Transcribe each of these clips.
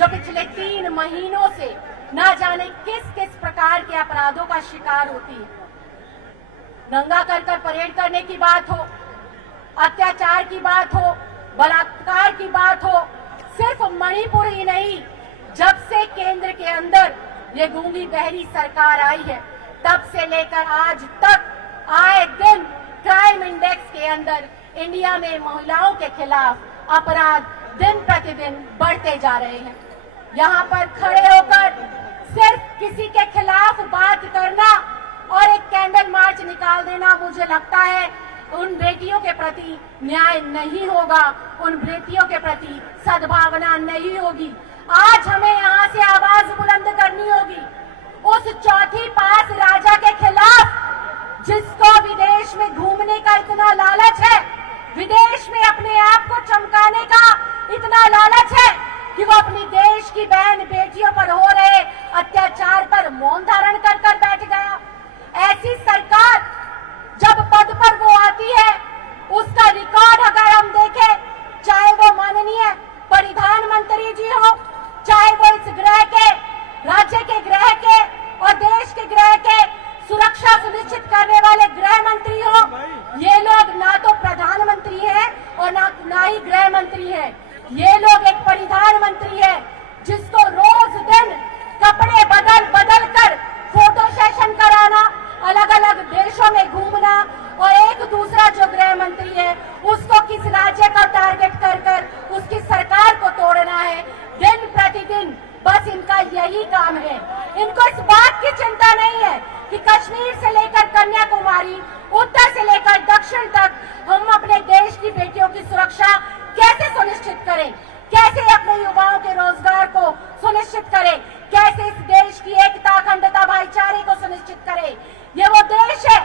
जो पिछले 3 महीनों से ना जाने किस किस प्रकार के अपराधों का शिकार होती है। नंगा कर परेड करने की बात हो, अत्याचार की बात हो, बलात्कार की बात हो, सिर्फ मणिपुर ही नहीं, जब से केंद्र के अंदर ये गूंगी बहरी सरकार आई है तब से लेकर आज तक आए दिन क्राइम इंडेक्स के अंदर इंडिया में महिलाओं के खिलाफ अपराध दिन प्रतिदिन बढ़ते जा रहे हैं। यहाँ पर खड़े होकर सिर्फ किसी के खिलाफ बात करना और एक कैंडल मार्च निकाल देना, मुझे लगता है उन बेटियों के प्रति न्याय नहीं होगा, उन बेटियों के प्रति सद्भावना नहीं होगी। आज हमें यहाँ से आवाज बुलंद करनी होगी उस चौथी पास राजा के खिलाफ जिसको विदेश में घूमने का इतना लालच है, विदेश में अपने आप को चमकाने का इतना लालच है कि वो अपनी देश की बहन बेटियों पर हो रहे अत्याचार पर मौन धारण कर बैठ गया। ऐसी सरकार जब पद पर वो आती है, उसका रिकॉर्ड अगर हम देखें, चाहे वो माननीय प्रधानमंत्री जी हो, चाहे वो इस गृह के, राज्य के गृह के और देश के गृह के सुरक्षा सुनिश्चित करने वाले गृह मंत्री हो, ये लोग ना तो प्रधानमंत्री हैं और ना ही गृह मंत्री हैं। ये लोग एक प्रधानमंत्री है जिसको रोज दिन कपड़े बदल कर फोटो सेशन कराना, अलग अलग देशों में घूमना और एक दूसरा जो गृह मंत्री है उसको किस राज्य का टारगेट कर उसकी सरकार को तोड़ना है। दिन प्रतिदिन बस इनका यही काम है। इनको इस बात की चिंता नहीं है कि कश्मीर से लेकर कन्याकुमारी, उत्तर से लेकर दक्षिण तक हम अपने देश की बेटियों की सुरक्षा कैसे सुनिश्चित करें, कैसे अपने युवाओं के रोजगार को सुनिश्चित करें, कैसे इस देश की एकता, अखंडता, भाईचारे को सुनिश्चित करें। ये वो देश है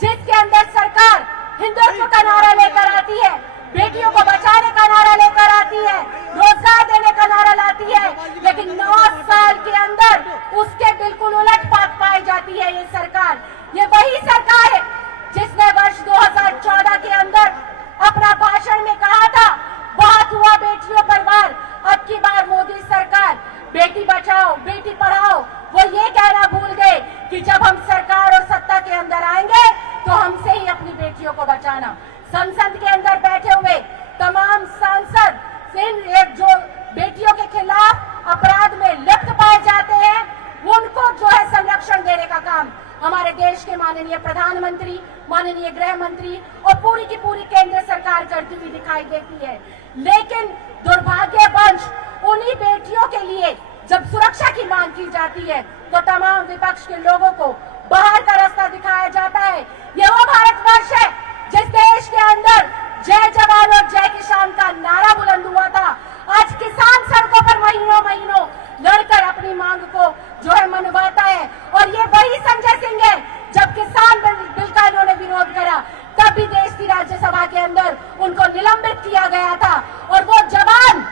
जिसके अंदर सरकार हिंदुत्व का नारा लेकर आती है, बेटियों को बचाने का नारा लेकर आती है, रोजगार देने का नारा लाती है, लेकिन 9 साल के अंदर उसके बिल्कुल उलट बात पाई जाती है। ये सरकार, ये वही सरकार है जिसने वर्ष 2014 के अंदर अपना भाषण में कहा था बहुत हुआ बेटियों पर वार, अब की बार मोदी सरकार बेटी बचाओ बेटी पढ़ाओ। वो ये कहना भूल गए कि जब हम सरकार और सत्ता के अंदर आएंगे तो हमसे ही अपनी बेटियों को बचाना। संसद के अंदर बैठे हुए तमाम सांसद जो बेटियों के खिलाफ अपराध में लिप्त पाए जाते हैं उनको जो है संरक्षण देने का काम हमारे देश के माननीय प्रधानमंत्री, माननीय गृह मंत्री और पूरी की पूरी केंद्र सरकार करती हुई दिखाई देती है। लेकिन दुर्भाग्यवश उन्हीं बेटियों के लिए जब सुरक्षा की मांग की जाती है तो तमाम विपक्ष के लोगों को बाहर का रास्ता दिखाया जाता है। ये वो भारतवर्ष है जिस देश के अंदर जय जवान और जय किसान का नारा बुलंद हुआ था। आज किसान सड़कों पर महीनों लड़कर अपनी मांग को जो है मनवाता है और ये वही संजय सिंह है जब किसान बिल का इन्होंने विरोध करा तब भी देश की राज्यसभा के अंदर उनको निलंबित किया गया था। और वो जवान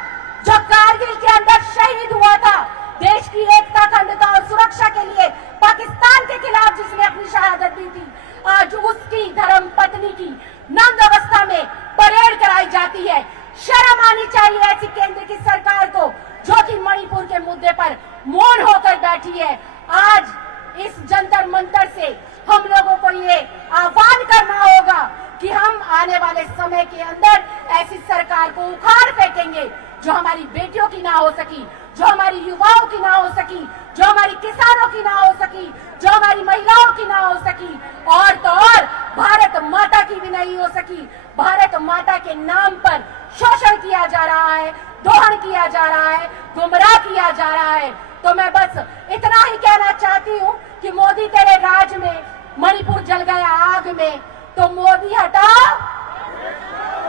जो कारगिल के अंदर शहीद हुआ था, देश की एकता, अखंडता और सुरक्षा के लिए पाकिस्तान के खिलाफ जिसने अपनी शहादत दी थी, आज उसकी धर्म पत्नी की नंग अवस्था में परेड कराई जाती है। शर्म आनी चाहिए ऐसी केंद्र की सरकार को जो कि मणिपुर के मुद्दे पर मौन होकर बैठी है। आज इस जंतर मंतर से हम लोगों को ये आह्वान करना होगा कि हम आने वाले समय के अंदर ऐसी सरकार को उखाड़ फेंकेंगे जो हमारी बेटियों की ना हो सकी, जो हमारी युवाओं की ना हो सकी, जो हमारी किसानों की ना हो सकी, जो हमारी महिलाओं की ना हो सकी और तो और भारत माता की भी नहीं हो सकी। भारत माता के नाम पर शोषण किया जा रहा है, दोहन किया जा रहा है, गुमराह किया जा रहा है। तो मैं बस इतना ही कहना चाहती हूँ कि मोदी तेरे राज में मणिपुर जल गया आग में, तो मोदी हटाओ,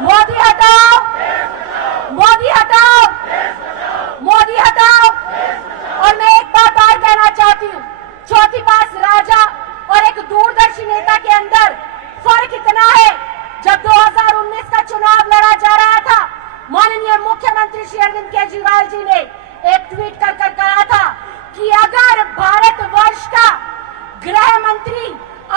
मोदी हटाओ, मोदी हटाओ, मोदी हटाओ। और मैं एक बात और कहना चाहती हूँ, चौथी पास राजा और एक दूरदर्शी नेता के अंदर फर्क इतना है। जब 2019 का चुनाव लड़ा जा रहा था, माननीय मुख्यमंत्री श्री अरविंद केजरीवाल जी ने एक ट्वीट कर कहा था कि अगर भारतवर्ष का गृह मंत्री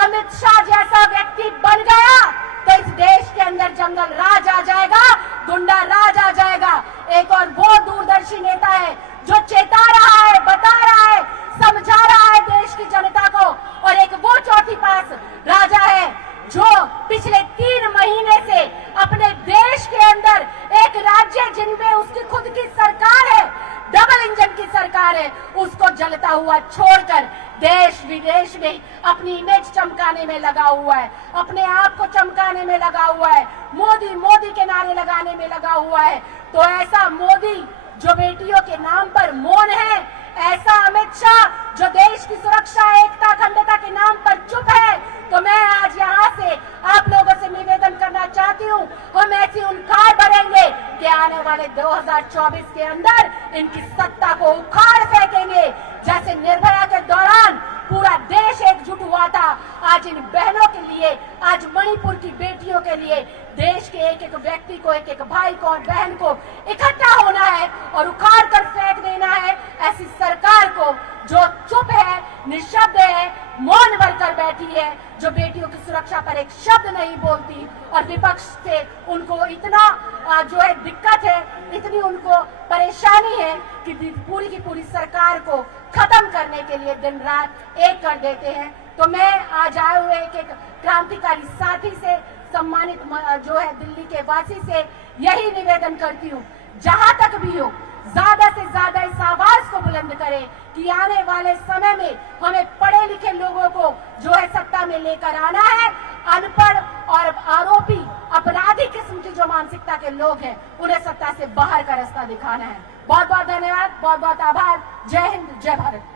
अमित शाह जैसा व्यक्ति बन गया तो इस देश के अंदर जंगल राज आ जाएगा, गुंडा राज आ जाएगा। एक और वो दूरदर्शी नेता है जो चेता रहा है, बता रहा है, समझा रहा है देश की जनता को। और एक वो चौथी पास राजा है जो पिछले 3 महीने से अपने देश के अंदर एक राज्य जिनमें उसकी खुद की सरकार है, डबल इंजन की सरकार है, उसको जलता हुआ छोड़कर देश विदेश में अपनी इमेज चमकाने में लगा हुआ है, अपने आप को चमकाने में लगा हुआ है, मोदी मोदी के नारे लगाने में लगा हुआ है। तो ऐसा मोदी जो बेटियों के नाम पर मौन है, ऐसा अमित शाह जो देश की सुरक्षा, एकता, अखंडता के नाम पर चुप है, तो मैं आज यहाँ से आप लोगों से निवेदन करना चाहती हूँ, हम ऐसी उनकार भरेंगे कि आने वाले 2024 के अंदर इनकी सत्ता को उखाड़ फेंकेंगे। जैसे निर्भया के दौरान पूरा देश एकजुट हुआ था, आज इन बहनों के लिए, आज मणिपुर की बेटियों के लिए देश के एक एक व्यक्ति को, एक एक भाई को और बहन को इकट्ठा होना है और उखाड़ कर फेंक देना है ऐसी सरकार को जो चुप है, निशब्द है, मौन बनकर बैठी है, जो बेटियों की सुरक्षा पर एक शब्द नहीं बोलती। और विपक्ष से उनको इतना जो है दिक्कत है, इतनी उनको परेशानी है कि पूरी की पूरी सरकार को खत्म करने के लिए दिन रात एक कर देते हैं। तो मैं आज आए हुए एक क्रांतिकारी साथी से, सम्मानित जो है दिल्ली के वासी से यही निवेदन करती हूँ, जहां तक भी हो ज्यादा से ज्यादा इस आवाज को बुलंद करें कि आने वाले समय में हमें पढ़े लिखे लोगों को जो है सत्ता में लेकर आना है। अनपढ़ और आरोपी अपराधी किस्म की जो मानसिकता के लोग हैं उन्हें सत्ता से बाहर का रास्ता दिखाना है। बहुत बहुत धन्यवाद, बहुत बहुत आभार। जय हिंद, जय भारत।